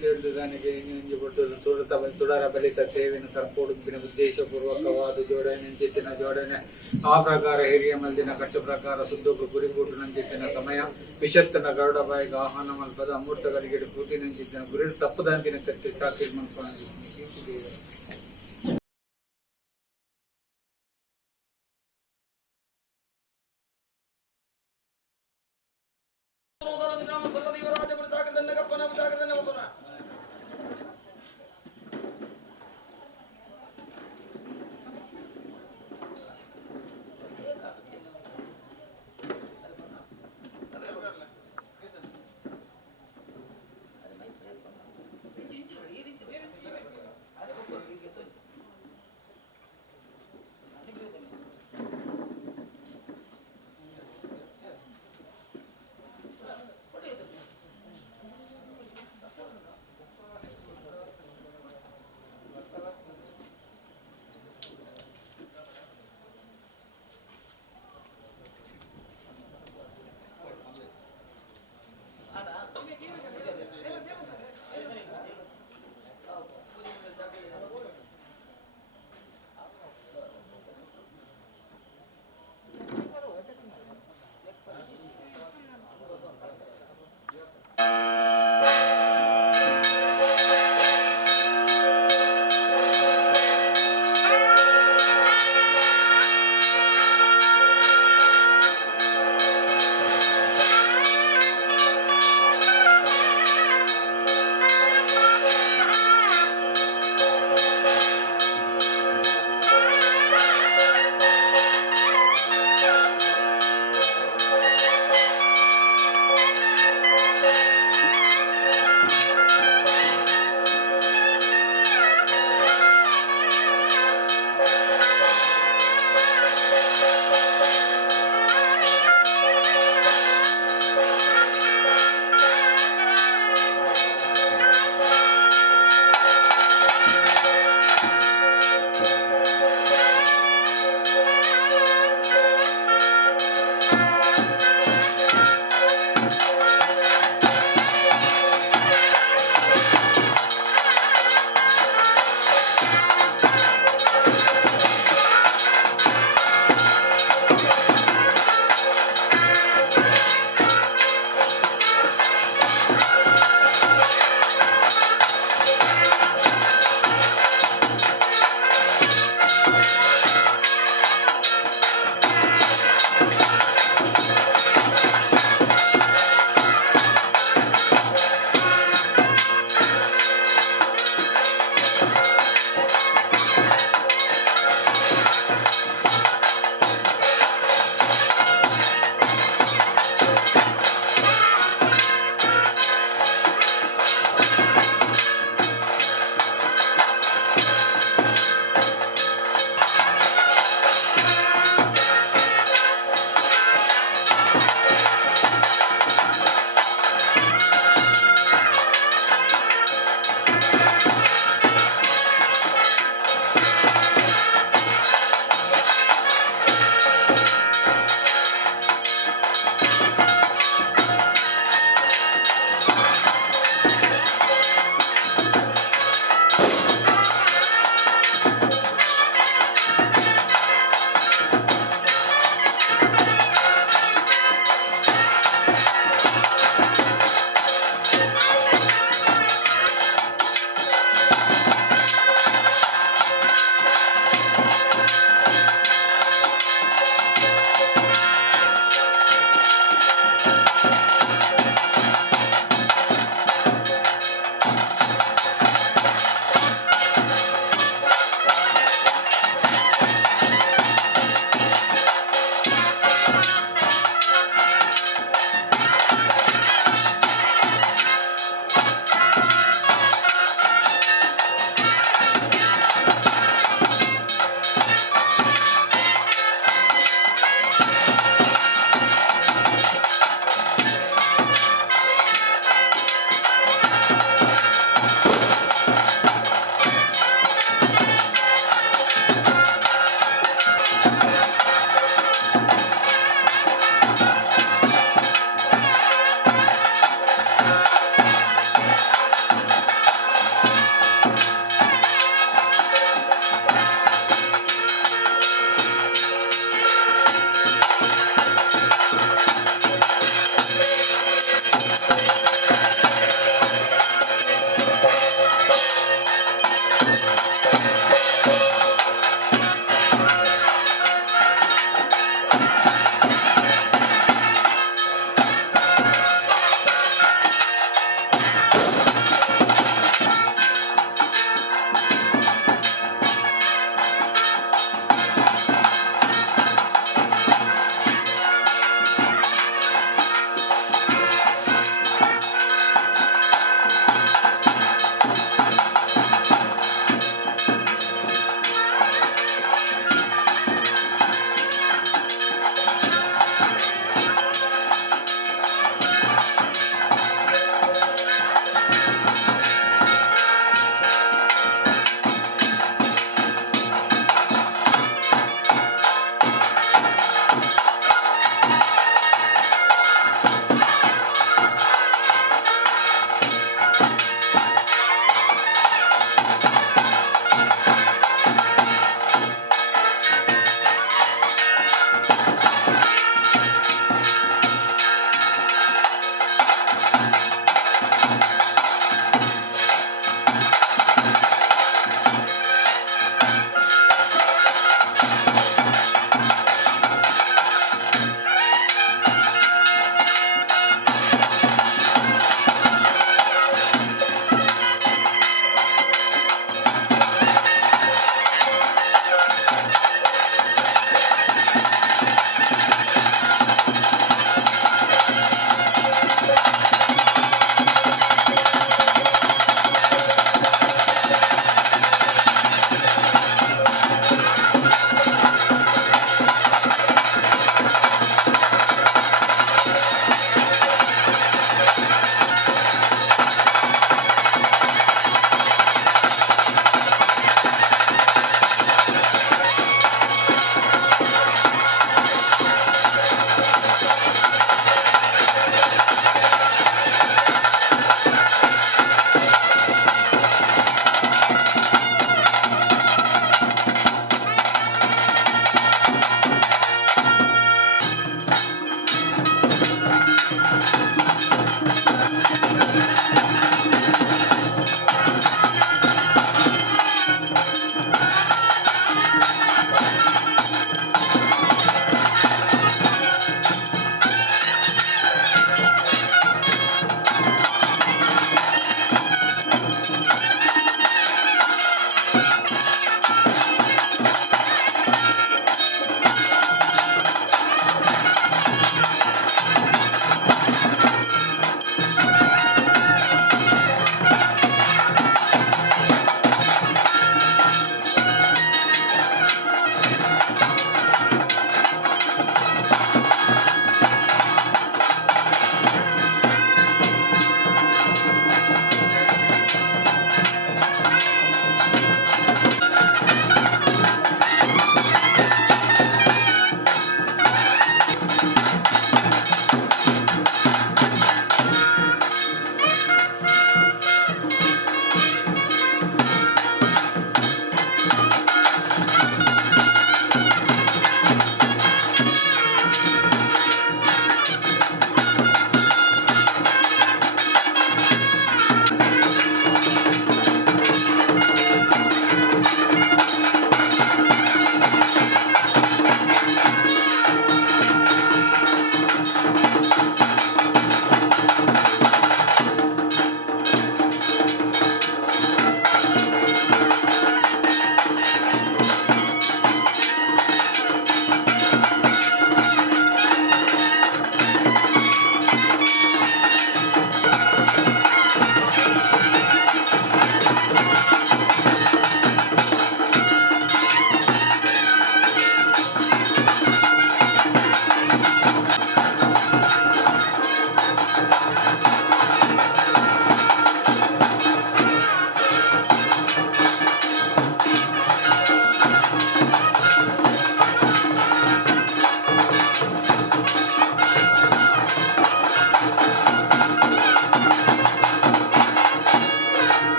ತಿಳಿದುದಾನಿಗೆ ಇಂಜಿ ಬಿಟ್ಟು ತುಡರ ಬಲಿತ ಸೇವೆಯನ್ನು ಕರ್ಪೋಡುಪಿನ ಉದ್ದೇಶಪೂರ್ವಕವಾದ ಜೋಡಣೆ ನಂಚಿತ್ತಿನ ಜೋಡಣೆ ಆ ಪ್ರಕಾರ ಹಿರಿಯ ಮಲ್ದಿನ ಕಚ್ಚ ಪ್ರಕಾರ ಸುದ್ದೊಬ್ಬ ಗುರಿಗೂಟು ನಂಚಿತ್ತಿನ ಸಮಯ ವಿಷತ್ತನ ಗರುಡ ಬಾಯಿಗೆ ಆಹ್ವಾನ ಮಲ್ಪದ ಅಮೂರ್ತಗಳಿಗೆ ಪೂಟಿ ನಂಚಿತ್ತಿನ ಗುರಿ ತಪ್ಪದಂತಿನ ಕತ್ತಿ ಚಾಕಿರ್ ಮನ್ಕೊಂಡು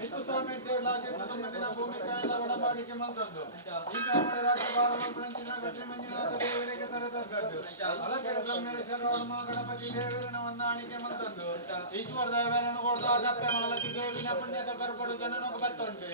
ಮಿತ್ತು ಸ್ವಾಮಿ ದಿನ ಭೂಮಿ ಕಾಯಲ ಒಡಂಬಡಿಕೆ ಮಂತದ್ದು ಈ ಕಾಮಡೆ ರಾಜ್ಯ ಬಾಲಮಂತ್ರಂಚಿನ ಗಟ್ಟಿ ಮಂಜುನಾಥ ದೇವರಿಗೆ ತರತಕ್ಕದ್ದು ಅಲಕೆ ಬ್ರಹ್ಮೇಶ್ವರ ಗಣಪತಿ ದೇವರನ ಹೊಂದಾಣಿಕೆ ಮಂತದ್ದು ಈಶ್ವರ ದೇವರನ್ನು ಕೊಡ್ದ ದಪ್ಪೆ ಮಾಲತಿ ದೇವಿನ ಪುಣ್ಯದ ಕರ್ಪಡು ಜನನಗ ಬತ್ತುಂಟೆ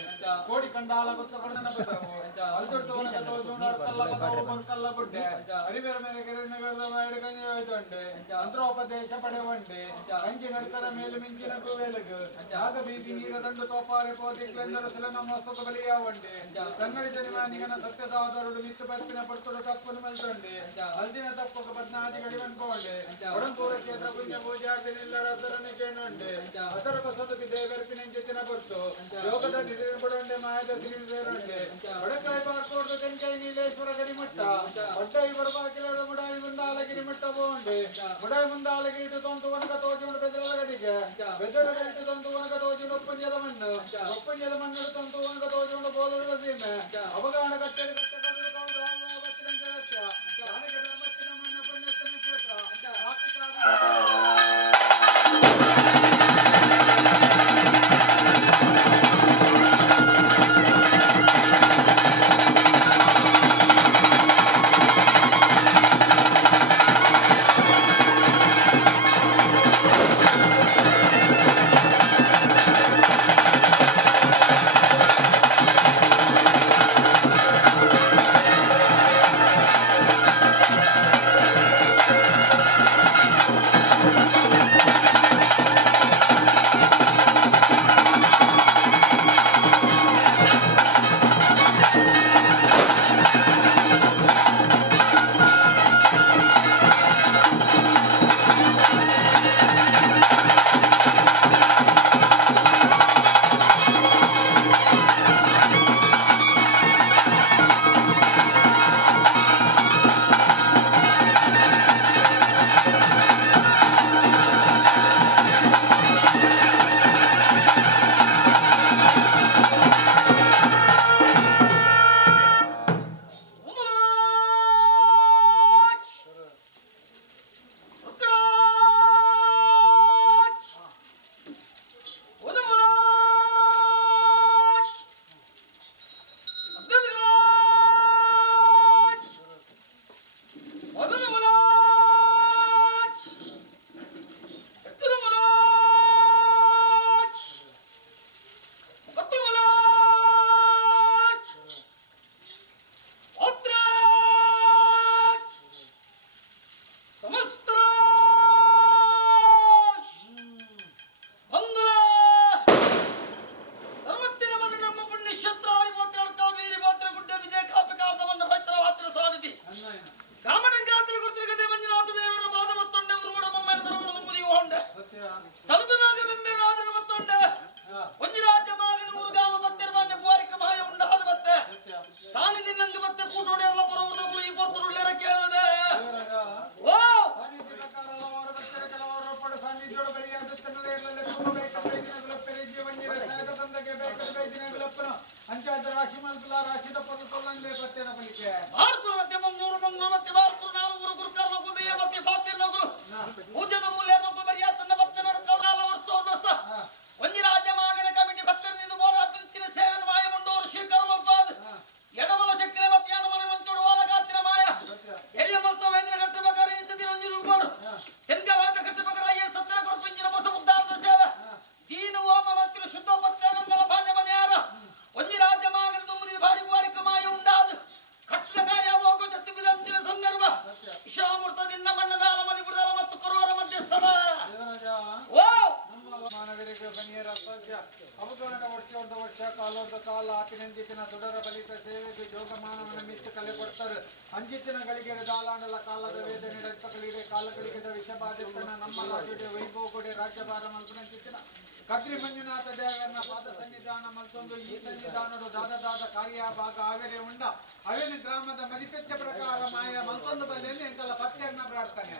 ಕೋಡಿ ಕಂಡಾಲ ಗುತ್ತಕೊಡನ ಬತ್ತವು ಅಲ್ದೊಟ್ಟು ವನಕಲ್ಲೋ ಜೂನರ್ ಕಲ್ಲ ಬತ್ತವು ಮುರ್ಕಲ್ಲ ಬುಡ್ಡೆ ಹರಿಬೇರ ಮೇಲೆ ಕೆರೆನಗರದ ಮಾಡಿ ಕಂಜಿ ಹೋಯ್ತುಂಟೆ ಮಂತ್ರೋಪದೇಶ ಪಡೆವಂಡೆ ಕಂಚಿ ನಡ್ಕದ ಮೇಲೆ ಮಿಂಚಿನ ಕುವೇಲಗು ಆಗ ಬೀದಿ ನೀರ ದಂಡು ತೋಪಾರೆ ಪೋದಿಕ್ಲೆಂದರು ಸಿಲನ ಮೋಸಕ ಬಲಿಯಾವಂಡೆ ಸಂಗಡಿತ ನಿಮಾನಿಗನ ಸತ್ಯದಾದರುಡು ಮಿತ್ತು ಬರ್ಪಿನ ಪಡ್ತುಡು ತಪ್ಪನು ಮಲ್ತೊಂಡೆ ಅಲ್ದಿನ ತಪ್ಪಕ ಪದ್ನಾದಿ ಗಡಿವನ್ಕೊಂಡೆ ಒಡಂಪೂರ ಕ್ಷೇತ್ರ ಪುಣ್ಯ ಪೂಜಾರ್ದಿನಿಲ್ಲಡ ಅದರನ್ನು ಕೇಳುಂಡೆ ಅದರ ಬಸದಕ್ಕೆ ದೇವರ್ಪಿನೆಂಚಿನ ಕೊಟ್ಟು ಯೋಗದ ನಿಧಿಪಡುಂಡೆ ಮಾಯದ ಸಿರಿಸೇರುಂಡೆ ಒಡಕಾಯಿ ಪಾರ್ಕೋಡ್ದು ತೆಂಕೈ ನೀಲೇಶ್ವರ ಗಡಿಮಟ್ಟ ಒಡ್ಡೈ ಬರಬಾಕಿಲಡ ಮುಡಾಯಿ ಮುಂದಾಲಗಿರಿ ಮಟ್ಟ ಬೋಂಡೆ ಮುಡಾಯಿ ಮುಂದಾಲಗಿರಿ ಇಟ್ಟು ತೊಂದು ಒಣಗ ತೋಜುಂಡು ಬೆದರದ ಗಡಿಗೆ ಬೆದರದ ಇಟ್ಟು ತೊಂದು ಒಣಗ ತೋಜುಂಡು ಒಪ್ಪಂಜದ ಮಣ್ಣು ಒಪ್ಪಂಜದ ಮಣ್ಣು ತೊಂದು ಒಣಗ ತೋಜುಂಡು ಬೋಲುಗಳ ಸೀಮೆ ಅವಗಾಣ ಕಟ್ಟೆಗೆ ಕಟ್ಟೆ ಕೌದು ಬಚ್ಚಿನ ರಸ್ಯ ನನಗೆ ಧರ್ಮಚ್ಚಿನ ಮಣ್ಣ ಪುಣ್ಯಸ್ಥನ ಕ್ಷೇತ್ರ ಅಂಚಿತ್ತಿನ ಗಳಿಗೆ ದಾಲಾಂಡಲ ಕಾಲದ ವೇದನೆ ಡಕ್ಕಗಳಿಗೆ ಕಾಲಗಳಿಗೆ ವಿಷಬಾಧಿತನ ನಮ್ಮ ರಾಜ್ಯದ ವೈಭವಗೊಡೆ ರಾಜ್ಯಭಾರ ಮಲ್ಪನಂಚಿತ್ತಿನ ಕದ್ರಿ ಮಂಜುನಾಥ ದೇವರನ್ನ ಪಾದ ಸನ್ನಿಧಾನ ಮಲ್ತೊಂದು ಈ ಸನ್ನಿಧಾನರು ದಾದ ಕಾರ್ಯ ಭಾಗ ಆವೇರೆ ಉಂಡ ಅವೇನೆ ಗ್ರಾಮದ ಮದಿಪೆಚ್ಚ ಪ್ರಕಾರ ಮಾಯ ಮಲ್ತೊಂದು ಬಲೆಯಲ್ಲಿ ಎಂಕಲ ಪತ್ಯರ್ನ ಪ್ರಾರ್ಥನೆ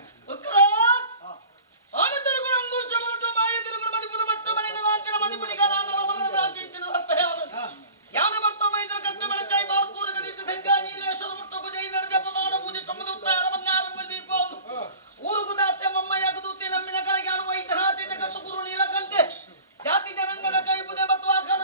ಜಾತಿ ಜನಾಂಗದ ಕೈ ಬುದೆ ಮತ್ತು ಆಕಾಡ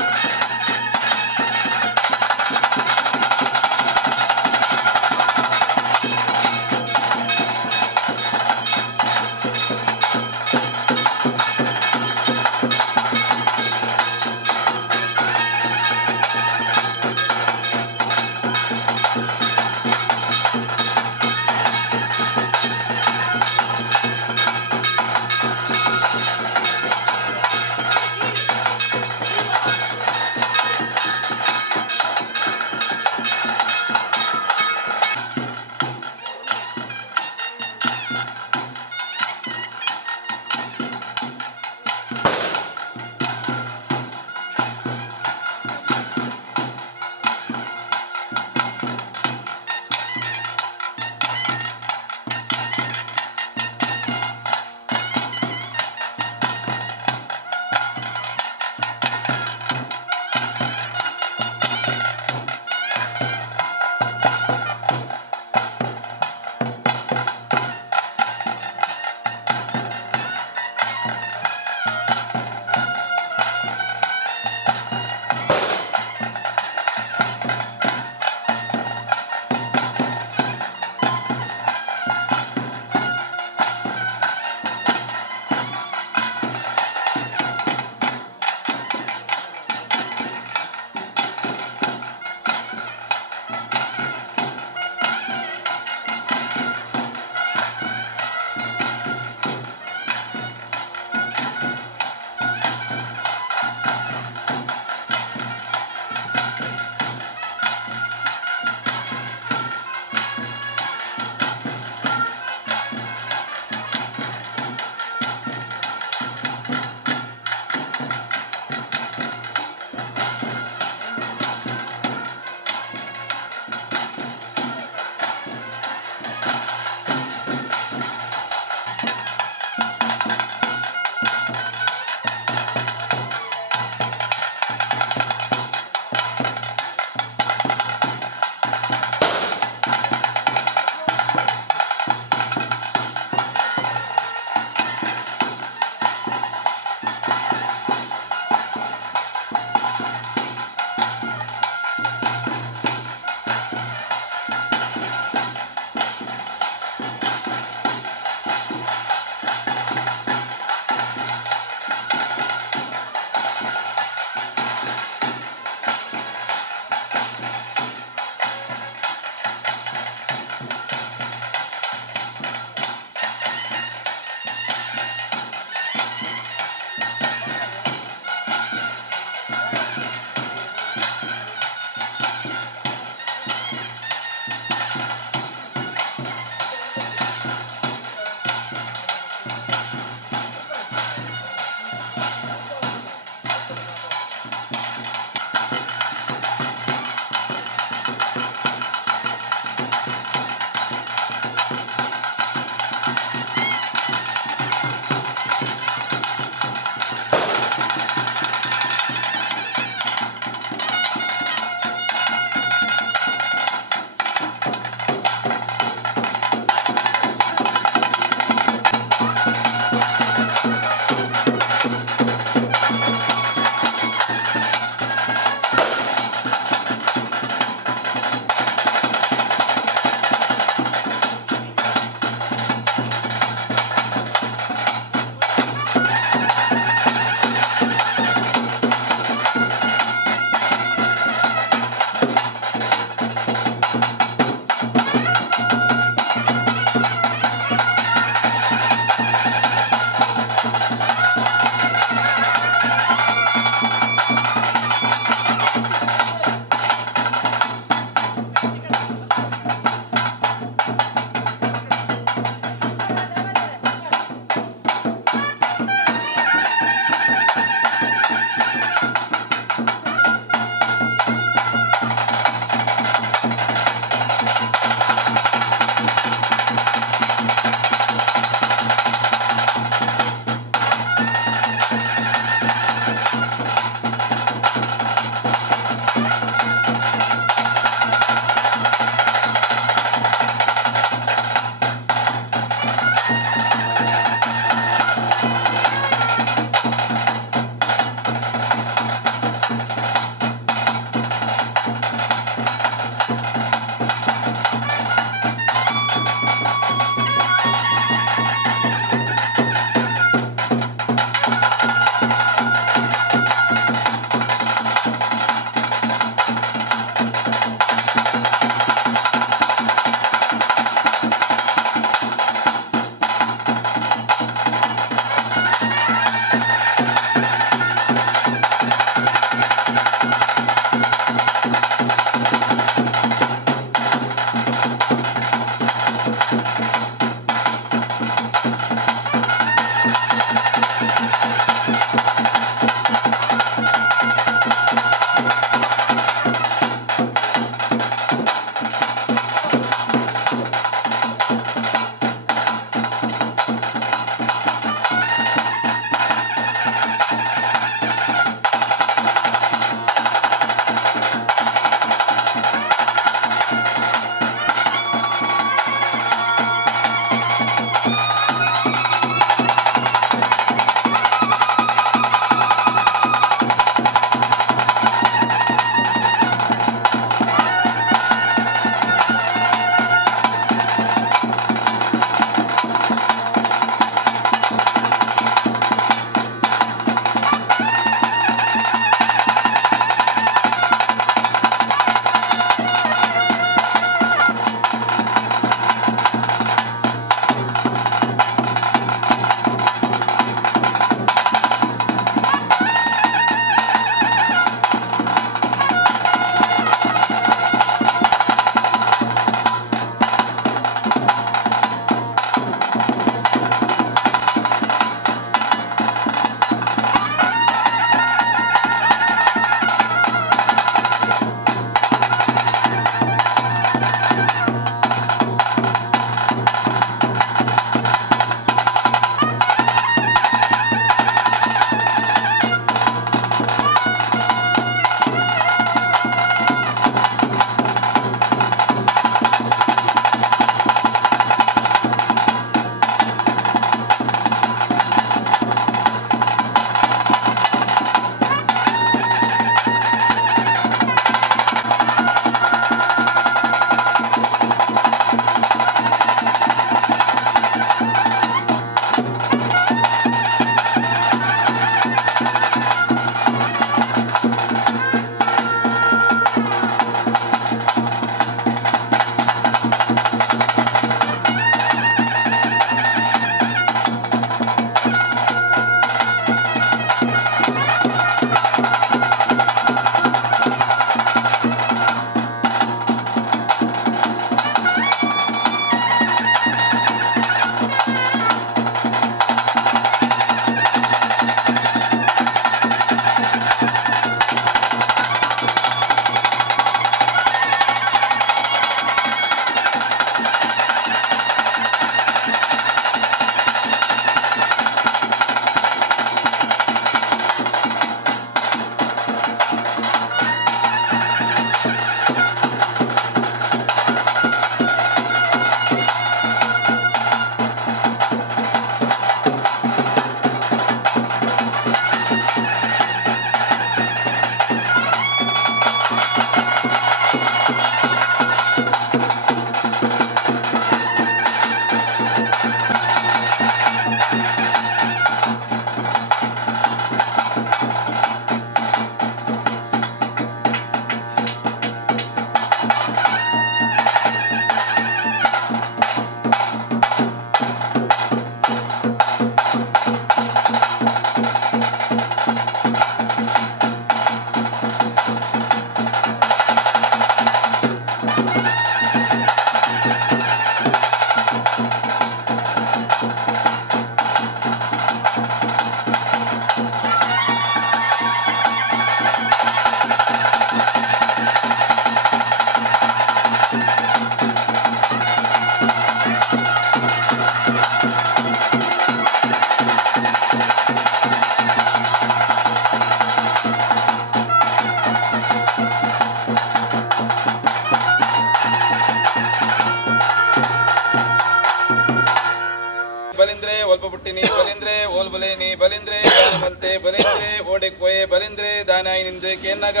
ನಿಂದೆ ಕೆನ್ನಗ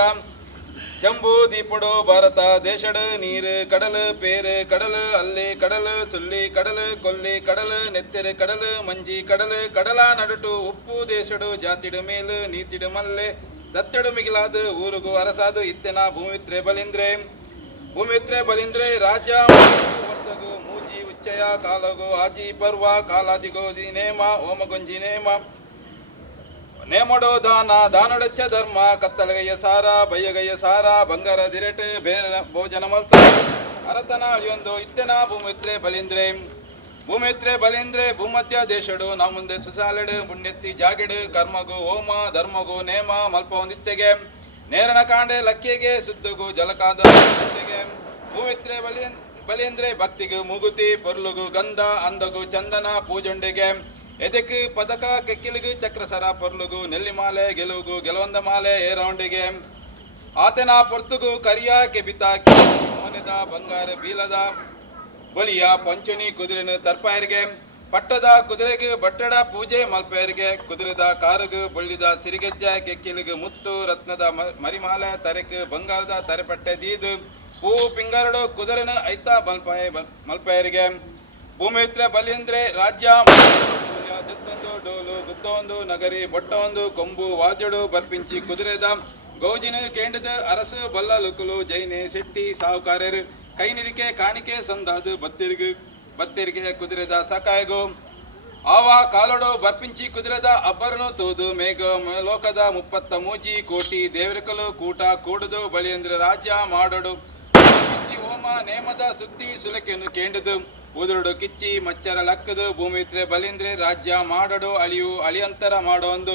ಜಂಬೂ ದೀಪಡು ಭಾರತ ದೇಶಡು ನೀರು ಕಡಲು ಪೇರು ಕಡಲು ಅಲ್ಲಿ ಕಡಲು ಸುಳ್ಳಿ ಕಡಲು ಕೊಲ್ಲಿ ಕಡಲು ನೆತ್ತೆರೆ ಕಡಲು ಮಂಜಿ ಕಡಲು ಕಡಲ ನಡುಟು ಉಪ್ಪು ದೇಶಡು ಜಾತಿಡು ಮೇಲು ನೀತಿಡು ಮಲ್ಲೆ ಸತ್ಯಡು ಮಿಗಿಲಾದು ಊರುಗು ಅರಸಾದು ಇತ್ತೆನ ಭೂಮಿತ್ರೆ ಬಲಿಂದ್ರೆ ರಾಜ್ಯ ವರ್ಷಗು ಮೂಜಿ ಉಚ್ಚಯ ಕಾಲಗು ಆಜಿ ಪರ್ವ ಕಾಲಾದಿಗೋ ನೇಮ ಓಮಗೊಂಜಿ ನೇಮಡೋ ದಾನಡಚ್ಚ ಧರ್ಮ ಕತ್ತಲಗಯ್ಯ ಸಾರ ಬಯ್ಯಗಯ್ಯ ಸಾರ ಬಂಗಾರ ದಿರೆಟ್ ಬೇರೆ ಭೋಜನ ಮಲ್ತ ಅರತನ ಅಳಿಯೊಂದು ಇತ್ತೆನ ಭೂಮಿತ್ರೆ ಬಲಿಂದ್ರೆ ಭೂಮಧ್ಯ ದೇಶಡು ನಾ ಮುಂದೆ ಸುಸಾಲೆಡು ಪುಣ್ಯತ್ತಿ ಜಾಗೆಡು ಕರ್ಮಗು ಹೋಮ ಧರ್ಮಗು ನೇಮ ಮಲ್ಪ ಒಂದಿತ್ತೆಗೆ ನೇರನ ಕಾಂಡೆ ಲಕ್ಕಿಗೆ ಸುದ್ದುಗು ಜಲಕಾದ ಭೂಮಿತ್ರೆ ಬಲಿಂದ್ರೆ ಭಕ್ತಿಗು ಮುಗುತಿ ಪೊರ್ಲುಗು ಗಂಧ ಅಂದಗು ಚಂದನ ಪೂಜೊಂಡೆಗೆ ಎದೆಕ್ ಪದಕ ಕೆಕ್ಕಿಲಿಗು ಚಕ್ರಸರ ಪೊರ್ಲುಗು ನೆಲ್ಲಿಮಾಲೆ ಗೆಲುವುಗು ಗೆಲುವಂದ ಮಾಲೆ ಏರೌಂಡಿಗೆ ಆತನ ಪೊರ್ತುಗು ಕರಿಯ ಕೆಬಿತ ಮನೆದ ಬಂಗಾರ ಬೀಲದ ಬಲಿಯ ಪಂಚಣಿ ಕುದುರೆನು ತರ್ಪಾಯರಿಗೆ ಪಟ್ಟದ ಕುದುರೆಗೆ ಬಟ್ಟಡ ಪೂಜೆ ಮಲ್ಪೆಯರಿಗೆ ಕುದುರೆದ ಕಾರುಗು ಬಳ್ಳಿದ ಸಿರಿಗೆಜ್ಜೆ ಕೆಕ್ಕಿಲಿಗು ಮುತ್ತು ರತ್ನದ ಮರಿಮಾಲೆ ತರೆಕ್ ಬಂಗಾರದ ತರೆಪಟ್ಟೆ ದೀದು ಹೂ ಪಿಂಗರಡು ಕುದುರೆನು ಐತ ಮಲ್ಪೆಯರಿಗೆ ಭೂಮಿತ್ರೆ ಬಲಿಂದ್ರೆ ರಾಜ್ಯ ದಿತ್ತೊಂದು ಡೋಲು ಗುದ್ದೊಂದು ನಗರಿ ಬೊಟ್ಟೊಂದು ಕೊಂಬು ವಾದ್ಯಡು ಬರ್ಪಿಂಚಿ ಕುದುರೆದ ಗೌಜಿನ ಕೇಂಡದ ಅರಸು ಬಲ್ಲ ಲುಕುಲು ಜೈನೆ ಶೆಟ್ಟಿ ಸಾಹುಕಾರ್ಯರು ಕೈ ನಿರಿಕೆ ಕಾಣಿಕೆ ಸಂದಾದು ಬತ್ತಿರಿಗೆ ಕುದುರೆದ ಸಕಾಯಗು ಆವ ಕಾಲೊಡು ಬರ್ಪಿಂಚಿ ಕುದುರೆದ ಅಬ್ಬರನು ತೂದು ಮೇಘ ಲೋಕದ 33 ಕೋಟಿ ದೇವರಿಕಲು ಕೂಟ ಕೂಡುದು ಬಲಿಯಂದ್ರ ರಾಜ್ಯ ಮಾಡೋಡು ಕಿಚ್ಚಿ ಹೋಮ ನೇಮದ ಸುದ್ದಿ ಸುಲಕೆನು ಕೇಂಡದು ಉದುರುಡು ಕಿಚ್ಚಿ ಮಚ್ಚರ ಲಕ್ಕದು ಭೂಮಿತ್ರೆ ಬಲಿಂದ್ರೆ ರಾಜ್ಯ ಮಾಡೋಡು ಅಳಿಯಂತರ ಮಾಡೋಂದು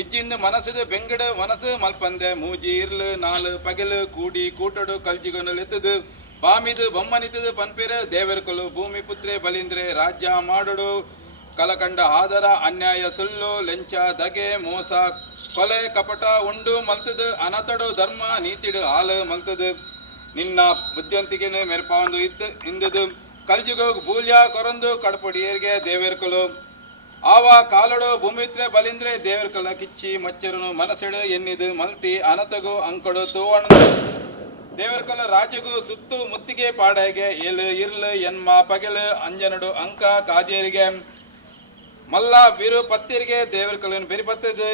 ಇಜ್ಜಿಂದು ಮನಸ್ಸದು ಬೆಂಗಡು ಮನಸ್ಸು ಮಲ್ಪಂದೆ ಮೂಜಿ ಇರ್ಲು ನಾಲು ಪಗಲು ಕೂಡಿ ಕೂಟಡು ಕಲ್ಜಿಗೊನು ಲೆತ್ತದು ಬಾಮಿದು ಬೊಮ್ಮನಿತದು ಪನ್ಪೆರ ದೇವರ್ಕಲು ಭೂಮಿ ಪುತ್ರೆ ಬಲಿಂದ್ರೆ ರಾಜ್ಯ ಮಾಡೋಡು ಕಲಕಂಡ ಆದರ ಅನ್ಯಾಯ ಸುಳ್ಳು ಲೆಂಚ ದಗೆ ಮೋಸ ಕೊಲೆ ಕಪಟ ಉಂಡು ಮಲ್ತದು ಅನತಡು ಧರ್ಮ ನೀತಿಡು ಹಾಲು ಮಲ್ತದು ನಿನ್ನ ಬುದ್ಧಿವಂತಿಕೆನು ಮೆರಪಾಂದು ಇಂದದು ಕಲ್ಜಿಗೋ ಬೂಲ್ಯ ಕೊರಂದು ಕಡಪಡಿಯರಿಗೆ ದೇವರ್ಕಲು ಆವ ಕಾಲಡು ಭೂಮಿತ್ರೆ ಬಲಿಂದ್ರೆ ದೇವರ್ಕಲ ಕಿಚ್ಚಿ ಮಚ್ಚರನು ಮನಸೆಡು ಎನ್ನಿದು ಮಲ್ತಿ ಅನತಗು ಅಂಕಡು ತೂವಣ ದೇವರ್ಕಲ ರಾಜಗು ಸುತ್ತು ಮುತ್ತಿಗೆ ಪಾಡೆಗೆ ಏಳು ಇರ್ಲು ಎನ್ಮ ಪಗೆಲು ಅಂಜನಡು ಅಂಕ ಕಾದಿಯರಿಗೆ ಮಲ್ಲ ಬಿರು ಪತ್ತಿರಿಗೆ ದೇವರ್ಕಲನ್ನು ಬೆರಿಪತ್ತದು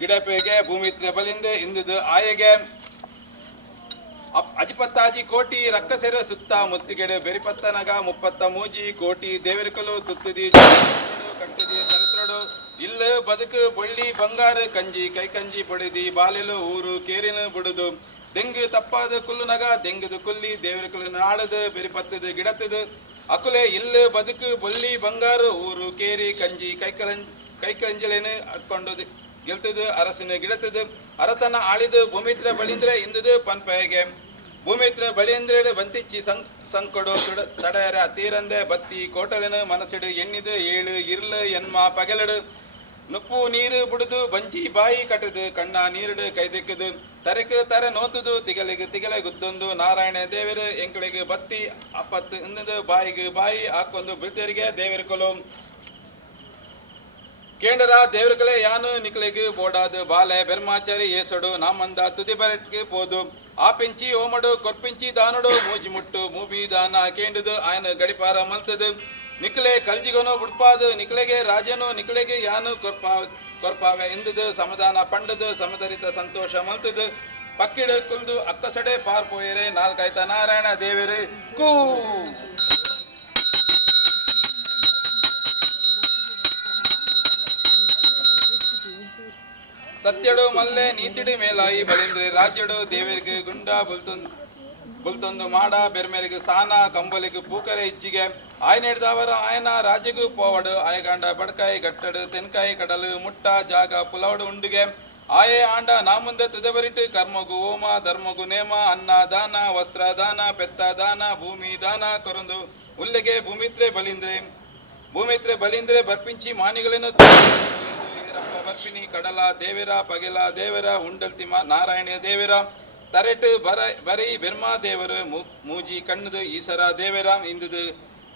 ಗಿಡಪೆಗೆ ಭೂಮಿತ್ರೆ ಬಲಿಂದೆ ಇಂದುದು ಆಯಗೆ ಅಜಿಪತ್ತಾಜಿ ಕೋಟಿ ರಕ್ಕಸೆರ ಸುತ್ತ ಮುತ್ತಿಗೆಡು ಬೆರಿಪತ್ತನಗ 33 ಕೋಟಿ ದೇವರಿಕಲು ತುತ್ತುದಿ ಕಟ್ಟದಿ ಚರಿತ್ರಡು ಇಲ್ಲು ಬದುಕು ಬಳ್ಳಿ ಬಂಗಾರ ಕಂಜಿ ಕೈಕಂಜಿ ಪಡೆದಿ ಬಾಲೆಲು ಊರು ಕೇರಿನ ಬಿಡುದು ದೆಂಗು ತಪ್ಪಾದ ಕುಲ್ಲುನಗ ದೆಂಗದು ಕುಲ್ಲಿ ದೇವರಿಕಲು ನಾಡದು ಬೆರಿಪತ್ತದು ಗಿಡತದು ಅಕುಲೆ ಇಲ್ಲು ಬದುಕು ಬಳ್ಳಿ ಬಂಗಾರ ಊರು ಕೇರಿ ಕಂಜಿ ಕೈಕಂಜಲೇನು ಹಾಕೊಂಡು ಗೆಲ್ತದು ಅರಸಿನ ಗಿಡತದು ಅರತನ ಆಳಿದು ಭೂಮಿತ್ರೆ ಬಳಿಂದ್ರೆ ಇಂದದು ಪನ್ಪೆಗೆ ಭೂಮಿತ್ರೆ ಬಳಿಂದ್ರೆ ಬಂತಿಚ್ಚಿ ಸಂಕೊಡು ತಡೆಯರ ತೀರಂದೆ ಬತ್ತಿ ಕೋಟಲಿನ ಮನಸ್ಸಿಡು ಎಣ್ಣಿದು ಏಳು ಇರ್ಲು ಎನ್ಮ ಪಗಲಡು ನುಪ್ಪು ನೀರು ಬಿಡುದು ಬಂಚಿ ಬಾಯಿ ಕಟ್ಟದು ಕಣ್ಣ ನೀರುಡು ಕೈದೆಕ್ಕದು ತರೆಕು ತರೆ ನೋತುದು ತಿಗಲೆ ಗುದ್ದೊಂದು ನಾರಾಯಣ ದೇವರು ಎಂಕಳಿಗೆ ಬತ್ತಿ ಅಪ್ಪತ್ತು ಇಂದದು ಬಾಯಿಗೆ ಬಾಯಿ ಹಾಕೊಂದು ಬಿದ್ದರಿಗೆ ದೇವರಿಕಲು ಕೇಂಡರ ದೇವರಿಕಲೆ ಯಾನು ನಿಕ್ಲೆಗೆ ಬೋಡಾದು ಬಾಲೆ ಬೆರ್ಮಾಚಾರಿ ಏಸಡು ನಾಮಂದ ತುದಿ ಬರಟ್ಗೆ ಪೋದು ಆ ಪೆಂಚಿ ಓಮಡು ಕೊರ್ಪಿಂಚಿ ದಾನಡು ಮೂಜಿ ಮುಟ್ಟು ಮೂಬಿ ದಾನ ಕೇಂಡದು ಆಯನ ಗಡಿಪಾರ ಮಲ್ತದು ನಿಕ್ಲೆ ಕಲ್ಜಿಗೊನು ಬುಡ್ಪಾದು ನಿಕ್ಲೆಗೆ ರಾಜನು ನಿಕ್ಲೆಗೆ ಯಾನು ಕೊರ್ಪಾವೆ ಎಂದುದು ಸಮಾಧಾನ ಪಂಡದು ಸಮದರಿತ ಸಂತೋಷ ಮಲ್ತದು ಪಕ್ಕಿಡು ಕುಲ್ದು ಅಕ್ಕಸಡೆ ಪಾರ್ಪೋಯರೆ ನಾಲ್ಕಾಯ್ತ ನಾರಾಯಣ ದೇವರು ಕೂ ಸತ್ಯಡು ಮಲ್ಲೆ ನೀತಿಡು ಮೇಲಾಯಿ ಬಲಿಂದ್ರೆ ರಾಜ್ಯಡು ದೇವರಿಗೆ ಗುಂಡ ಬುಲ್ತೊಂದು ಮಾಡ ಬೆರ್ಮೆರಿಗೆ ಸಾನ ಕಂಬಲಿಗೆ ಪೂಕರೆ ಇಚ್ಚಿಗೆ ಆಯ್ನೆಡ್ದವರು ಆಯನ ರಾಜ್ಯಗೂ ಪೋವಡು ಆಯಗಾಂಡ ಬಡ್ಕಾಯಿ ಗಟ್ಟಡು ತೆನ್ಕಾಯಿ ಕಡಲು ಮುಟ್ಟ ಜಾಗ ಪುಲವಡು ಉಂಡುಗೆ ಆಯೇ ಆಂಡ ನಾಮುಂದೆ ತುದಬರಿಟ್ಟು ಕರ್ಮಗು ಹೋಮ ಧರ್ಮಗು ನೇಮ ಅನ್ನ ದಾನ ವಸ್ತ್ರ ದಾನ ಪೆತ್ತ ದಾನ ಭೂಮಿ ದಾನ ಕೊರಂದು ಉಲ್ಲಿಗೆ ಭೂಮಿತ್ರೆ ಬಲಿಂದ್ರೆ ಬರ್ಪಿಂಚಿ ಮಾನಿಗಳನ್ನು ಬರ್ಪಿನಿ ಕಡಲ ದೇವರ ಪಗೆಲ ದೇವರ ಉಂಡಲ್ತಿಮ ನಾರಾಯಣ ದೇವರ ತರೆಟು ಬರೈ ಬೆರ್ಮಾ ದೇವರು ಮೂಜಿ ಕಣ್ಣದು ಈಸರ ದೇವರ ಇಂದುದು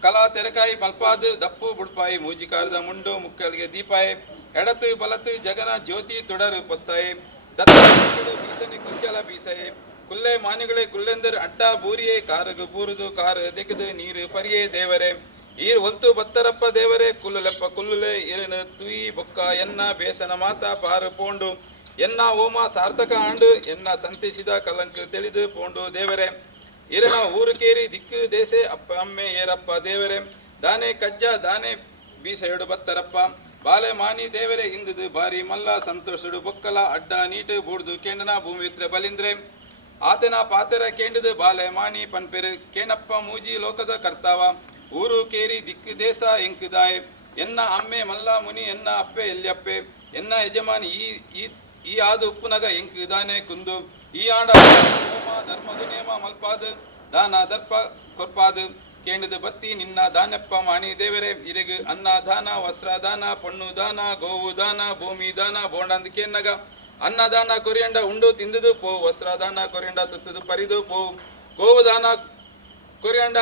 ಕಲಾ ತೆರಕಾಯಿ ಮಲ್ಪಾದು ದಪ್ಪು ಬುಡ್ಪಾಯಿ ಮೂಜಿಕಾರದ ಮುಂಡು ಮುಕ್ಕಲಿಗೆ ದೀಪಾಯಿ ಎಡತು ಬಲತು ಜಗನ ಜ್ಯೋತಿ ತೊಡರು ಪೊತ್ತಾಯಿ ಬೀಸನೆ ಕುಂಚಲ ಬೀಸೆ ಕುಲ್ಲೆ ಮಾನಿಗಳೇ ಕುಲ್ಲೆಂದರ್ ಅಡ್ಡ ಬೂರಿಯೇ ಕಾರಗು ಬೂರುದು ಕಾರು ದೆಕ್ಕದು ನೀರು ಪರಿಯೇ ದೇವರೇ ಈರ್ ಒಲ್ತು ಬತ್ತರಪ್ಪ ದೇವರೇ ಕುಲ್ಲುಲೆಪ್ಪ ಕುಲ್ಲುಲೆ ಇರನು ತುಯಿ ಬೊಕ್ಕ ಎನ್ನ ಬೇಸನ ಮಾತ ಪಾರು ಪೋಂಡು ಎನ್ನ ಓಮ ಸಾರ್ಥಕ ಆಂಡು ಎನ್ನ ಸಂತಿಸಿದ ಕಲಂಕ ತಿಳಿದು ಪೋಂಡು ದೇವರೇ ಇರನ ಊರು ಕೇರಿ ದಿಕ್ಕು ದೇಸೆ ಅಪ್ಪ ಅಮ್ಮೆ ಏರಪ್ಪ ದೇವರೇ ದಾನೆ ಕಜ್ಜ ದಾನೆ ಬೀಸೆಡು ಬತ್ತರಪ್ಪ ಬಾಲೆ ಮಾನಿ ದೇವರೇ ಇಂದುದು ಬಾರಿ ಮಲ್ಲ ಸಂತೋಷಡು ಬೊಕ್ಕಲ ಅಡ್ಡ ನೀಟು ಬೂಡ್ದು ಕೇಂಡನ ಭೂಮಿತ್ರ ಬಲಿಂದ್ರೆ ಆತನ ಪಾತೆರ ಕೇಂಡದು ಬಾಲೆ ಮಾನಿ ಪನ್ಪೆರು ಕೇಣಪ್ಪ ಮೂಜಿ ಲೋಕದ ಕರ್ತಾವ ಊರು ಕೇರಿ ದಿಕ್ಕು ದೇಶ ಎಂಕುದಾಯ್ ಎನ್ನ ಅಮ್ಮೆ ಮಲ್ಲ ಮುನಿ ಎನ್ನ ಅಪ್ಪೆ ಎಲ್ಯಪ್ಪೆ ಎನ್ನ ಯಜಮಾನಿ ಈ ಆದು ಉಪ್ಪುನಗ ಎಂಕುದಾನೆ ಕುಂದು ಈ ಆಂಡ ಧರ್ಮದು ನೇಮ ಮಲ್ಪಾದು ದಾನ ದರ್ಪ ಕೊರ್ಪಾದು ಕೇಂಡದು ಬತ್ತಿ ನಿನ್ನ ದಾನಪ್ಪ ಮಾಣಿ ದೇವರೇ ಇರೆಗು ಅನ್ನ ದಾನ ವಸ್ತ್ರ ದಾನ ಪಣ್ಣು ದಾನ ಗೋವು ದಾನ ಭೂಮಿ ದಾನ ಬೋಂಡಂದು ಕೇನ್ನಗ ಅನ್ನದಾನ ಕೊರಿಯಂಡ ಉಂಡು ತಿಂದುದು ಪೋ ವಸ್ತ್ರದಾನ ಕೊರಿಯಂಡ ತುತ್ತದು ಪರಿದು ಪೋವು ಗೋವು ದಾನ ಕೊರಿಯಂಡ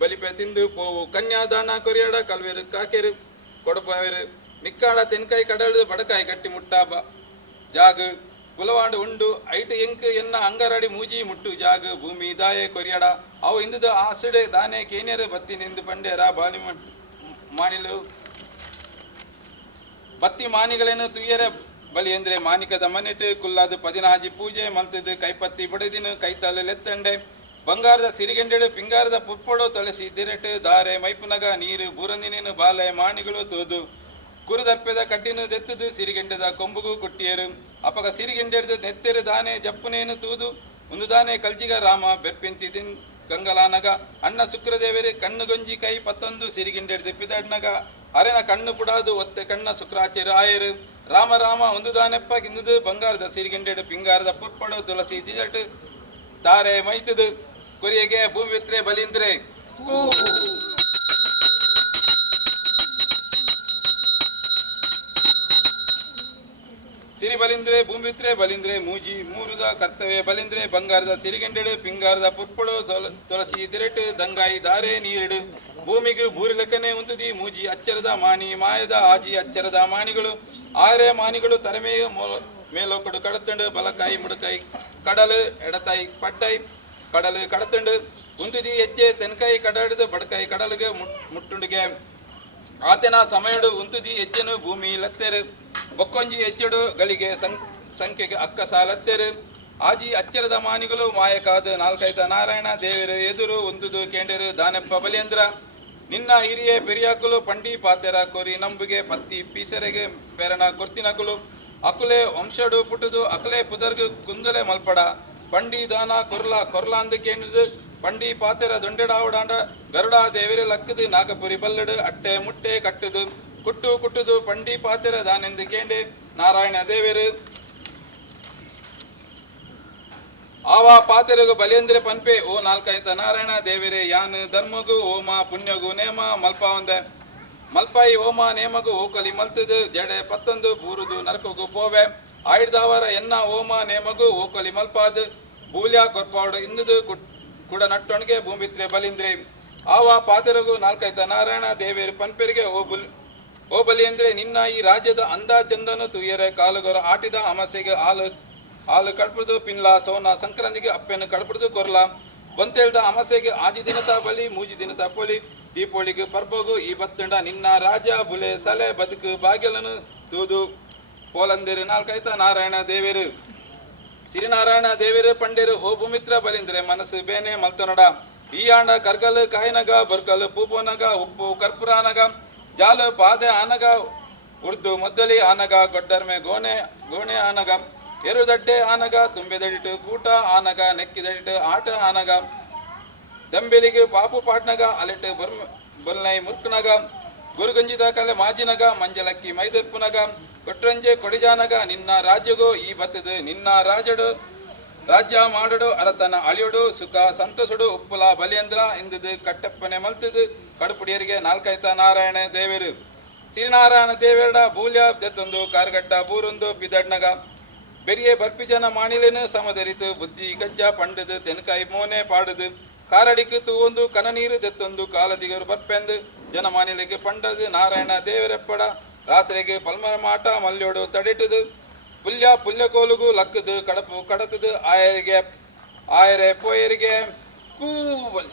ಬಲಿಪೆ ತಿಂದು ಪೋವು ಕನ್ಯಾದಾನ ಕೊರಿಯಡ ಕಲ್ವೆರು ಕಾಕೆರು ಕೊಡಪವೆರು ನಿಕ್ಕಾಡ ತೆನ್ಕಾಯಿ ಕಡಲು ಬಡಕಾಯಿ ಗಟ್ಟಿ ಮುಟ್ಟ ಜಾಗು ಕುಲವಾಂಡು ಉಂಡು ಐಟು ಎಂಕು ಎನ್ನ ಅಂಗರಡಿ ಮೂಜಿ ಮುಟ್ಟು ಜಾಗು ಭೂಮಿ ದಾಯೆ ಕೊರಿಯಡ ಅವು ಇಂದುದು ಆಸಡೆ ದಾನೆ ಕೇನ್ಯರು ಬತ್ತಿ ನಿಂದು ಪಂಡೇರ ಬಾಲಿ ಮಾಣಿಲು ಬತ್ತಿ ಮಾನಿಗಳೇನು ತುಯ್ಯರೆ ಬಲಿ ಎಂದ್ರೆ ಮಾನಿಕದ ಮನೆಟ್ಟು ಕುಲ್ಲಾದು ಪದಿನಾಜಿ ಪೂಜೆ ಮಂತದ್ದು ಕೈಪತ್ತಿ ಬಡದಿನು ಕೈತಾಲು ಲೆತ್ತಂಡೆ ಬಂಗಾರದ ಸಿರಿಗೆಂಡೆಡು ಪಿಂಗಾರದ ಪುಪ್ಪೊಡು ತೊಳಸಿ ದಿರಟು ದಾರೆ ಮೈಪುನಗ ನೀರು ಬೂರಂದಿನೇನು ಬಾಲೆ ಮಾಣಿಗಳು ತೋದು ಕುರುದರ್ಪೆದ ಕಡ್ಡಿನು ದೆತ್ತದು ಸಿರಿಗೆಂಡದ ಕೊಂಬುಗೂ ಕುಟ್ಟಿಯರು ಅಪಗ ಸಿರಿಗೆಂಡೆಡ್ದು ನೆತ್ತೆರು ದಾನೆ ಜಪ್ಪುನೇನು ತೂದು ಒಂದು ದಾನೆ ಕಲ್ಜಿಗ ರಾಮ ಬೆರ್ಪಿಂತಿದಿನ್ ಗಂಗಲಾನಗ ಅಣ್ಣ ಶುಕ್ರದೇವರೇ ಕಣ್ಣು ಗೊಂಜಿ ಕೈ ಪತ್ತೊಂದು ಸಿರಿಗೆಂಡೆಡ್ದು ಪಿದಡ್ನಗ ಅರೆನ ಕಣ್ಣು ಪುಡಾದು ಒತ್ತೆ ಕಣ್ಣ ಶುಕ್ರಾಚಾರ್ಯ ಆಯರು ರಾಮ ರಾಮ ಒಂದು ದಾನೆಪ್ಪ ಕಿಂದುದು ಬಂಗಾರದ ಸಿರಿಗೆಂಡೆಡು ಪಿಂಗಾರದ ಪುರ್ಪಡು ತುಳಸಿ ದಿಜಟು ತಾರೆ ಮೈತದು ಕುರಿಯಗೆ ಭೂಮಿತ್ರೆ ಬಲಿಂದ್ರೆ ಸಿರಿ ಬಲಿಂದ್ರೆ ಭೂಮಿತ್ರೆ ಬಲಿಂದ್ರೆ ಮೂಜಿ ಮೂರುದ ಕರ್ತವ್ಯ ಬಲಿಂದ್ರೆ ಬಂಗಾರದ ಸಿರಿಗೆಂಡೆಡು ಪಿಂಗಾರದ ಪುರ್ಪಡು ತುಳಸಿ ದಿರಟು ದಂಗಾಯಿ ದಾರೆ ನೀರಿಡು ಭೂಮಿಗೂ ಬೂರಿಲಕ್ಕನೆ ಉಂತುದಿ ಮೂಜಿ ಅಚ್ಚರದ ಮಾಣಿ ಮಾಯದ ಆಜಿ ಅಚ್ಚರದ ಮಾಣಿಗಳು ಆರೆ ಮಾನಿಗಳು ತರಮೇ ಮೇಲೋಕಡು ಕಡತಂಡು ಬಲಕಾಯಿ ಮುಡುಕಾಯಿ ಕಡಲು ಎಡತಾಯಿ ಪಡ್ಡಾಯಿ ಕಡಲು ಕಡತಂಡು ಉಂತುದಿ ಹೆಜ್ಜೆ ತೆನ್ಕಾಯಿ ಕಡಾಡಿದು ಬಡಕಾಯಿ ಕಡಲಿಗೆ ಮುಟ್ಟುಂಡಿಗೆ ಆತನ ಸಮಯಡು ಉಂತುದಿ ಹೆಜ್ಜೆನು ಭೂಮಿ ಲತ್ತೆರು ಬೊಕ್ಕೊಂಜಿ ಹೆಚ್ಚಡು ಗಳಿಗೆ ಸಂಖ್ಯೆಗೆ ಅಕ್ಕ ಸಾಲತ್ತೆರು ಆಜಿ ಅಚ್ಚರದ ಮಾನಿಗಳು ಮಾಯಕಾದು ನಾಲ್ಕೈತ ನಾರಾಯಣ ದೇವರು ಎದುರು ಒಂದುದು ಕೇಂಡರು ದಾನೆಪ್ಪ ಬಲಿಯಂದ್ರ ನಿನ್ನ ಹಿರಿಯೇ ಪೆರಿಯಾಕುಲು ಪಂಡಿ ಪಾತೆರ ಕೊರಿ ನಂಬುಗೆ ಪತ್ತಿ ಪೀಸರೆಗೆ ಪೆರಣ ಕೊರ್ತಿನಕುಲು ಅಕುಲೆ ವಂಶಡು ಪುಟುದು ಅಕಲೆ ಪುದರ್ಗು ಕುಂದಲೆ ಮಲ್ಪಡ ಪಂಡಿ ದಾನ ಕೊರ್ಲ ಅಂದು ಕೇಂದ್ರದು ಪಂಡಿ ಪಾತೆರ ದೊಂಡೆಡಾವುಡಾಂಡ ಗರುಡ ದೇವರೇ ಲಕ್ಕದು ನಾಗಪುರಿ ಬಲ್ಲಡು ಅಟ್ಟೆ ಮುಟ್ಟೆ ಕಟ್ಟುದು ಕುಟ್ಟುದು ಪಂಡಿ ಪಾತೆರ ದಾನೆಂದು ಕೇಂಡೆ ನಾರಾಯಣ ದೇವರು ಆವಾ ಪಾತೆರಗು ಬಲಿಯಂದ್ರೆ ಪನ್ಪೆ ಓ ನಾಲ್ಕಾಯ್ತ ನಾರಾಯಣ ದೇವರೇ ಯಾನು ಧರ್ಮಗು ಓಮ ಪುಣ್ಯಗು ನೇಮ ಮಲ್ಪ ಒಂದೆ ಮಲ್ಪಾಯಿ ಓಮ ನೇಮಗು ಓಕಲಿ ಮಲ್ತದು ಜಡೆ ಪತ್ತೊಂದು ಬೂರುದು ನರಕಗು ಪೋವೆ ಆಯ್ದವರ ಎನ್ನ ಓಮ ನೇಮಗು ಓಕಲಿ ಮಲ್ಪಾದು ಬೂಲ್ಯ ಕೊರ್ಪಾಡು ಇಂದುದು ಕುಡ ನಟ್ಟೊಣಗೆ ಭೂಮಿತ್ರೆ ಬಲಿಂದ್ರೆ ಆವಾ ಪಾತೆರಗು ನಾಲ್ಕೈತ ನಾರಾಯಣ ದೇವೇರು ಪನ್ಪೆರಿಗೆ ಓ ಬಲಿ ಅಂದ್ರೆ ನಿನ್ನ ಈ ರಾಜ್ಯದ ಅಂದ ಚಂದನು ತುಯ್ಯರೆ ಕಾಲುಗೊರ ಆಟಿದ ಅಮಸೆಗೆ ಹಾಲು ಕಡ್ಪುದು ಪಿನ್ಲ ಸೋನ ಸಂಕ್ರಾಂತಿಗೆ ಅಪ್ಪೆನ್ನು ಕಡ್ಪುದು ಕೊರ್ಲ ಬಂತೇಳ್ದ ಅಮಸೆಗೆ ಆದಿ ದಿನತ ಬಲಿ ಮೂಜಿ ದಿನತ ಪೊಲಿ ದೀಪೋಳಿಗೆ ಪರ್ಬೋಗು ಈ ಬತ್ತಂಡ ನಿನ್ನ ರಾಜ ಬುಲೆ ಸಲೆ ಬದುಕು ಬಾಗಿಲನು ತೂದು ಪೋಲಂದೇರು ನಾಲ್ಕೈತ ನಾರಾಯಣ ದೇವೇರು ಸಿರಿನಾರಾಯಣ ದೇವೇರು ಪಂಡೇರು ಓ ಭೂಮಿತ್ರ ಬಲಿಂದ್ರೆ ಮನಸ್ಸು ಬೇನೆ ಮಲ್ತನೊಡ ಈ ಆಂಡ ಕರ್ಗಲು ಕಾಯಿನಗ ಬರ್ಕಲು ಪೂಪೋನಗ ಉಪ್ಪು ಕರ್ಪೂರಾನಗ ಜಾಲು ಪಾದೆ ಆನಗ ಉರ್ದು ಮೊದ್ದಲಿ ಆನಗ ಗೊಡ್ಡರ್ಮೆ ಗೋಣೆ ಆನಗ ಎರುದಡ್ಡೆ ಆನಗ ತುಂಬೆದಡಿಟು ಕೂಟ ಆನಗ ನೆಕ್ಕಿದಡಿಟು ಆಟ ಆನಗ ದಂಬೆಲಿಗೆ ಪಾಪು ಪಾಟ್ನಗ ಅಲೆಟು ಬೊಲ್ನೈ ಮುರ್ಕುನಗ ಗುರುಗಂಜಿದ ಕಲೆ ಮಾಜಿನಗ ಮಂಜಲಕ್ಕಿ ಮೈದರ್ಪುನಗ ಕೊಟ್ರಂಜೆ ಕೊಡಿಜಾನಗ ನಿನ್ನ ರಾಜ್ಯಗೋ ಈ ಬತ್ತದು ನಿನ್ನ ರಾಜ್ಯ ಮಾಡಡು ಅರತನ ಅಳಿಯೋಡು ಸುಖ ಸಂತಸುಡು ಉಪ್ಪುಲ ಬಲಿಯಂದ್ರ ಇಂದುದು ಕಟ್ಟಪ್ಪನೆ ಮಲ್ತದು ಕಡುಪುಡಿಯರಿಗೆ ನಾಲ್ಕೈತ ನಾರಾಯಣ ದೇವರು ಶ್ರೀನಾರಾಯಣ ದೇವೇರಡ ಬೂಲ್ಯ ದೆತ್ತೊಂದು ಕಾರ್ಗಡ್ಡ ಬೂರೊಂದು ಬಿದಡ್ನಗ ಬೆರಿಯೆ ಬರ್ಪಿಜನ ಮಾಣಿಲೆನು ಸಮದರಿತು ಬುದ್ಧಿ ಗಜ್ಜ ಪಂಡದು ತೆನಕಾಯಿ ಮೋನೆ ಪಾಡುದು ಕಾರಡಿக்கு ತೂವೊಂದು ಕನನೀರು ದೆತ್ತೊಂದು ಕಾಲದಿಗರು ಬರ್ಪೆಂದು ಜನ ಮಾನಿಲೆಗೆ ಪಂಡದು ನಾರಾಯಣ ದೇವರೆಪ್ಪಡ ರಾತ್ರಿಗೆ ಪಲ್ಮರ ಮಾಟ ಮಲ್ಯೋಡು ತಡೆಟುದು ಪುಲ್ಯ ಕೋಲುಗು ಲಕ್ಕದು ಕಡಪು ಕಡತದು ಆಯರೆ ಪೋಯರಿಗೆ ಕೂವಲ್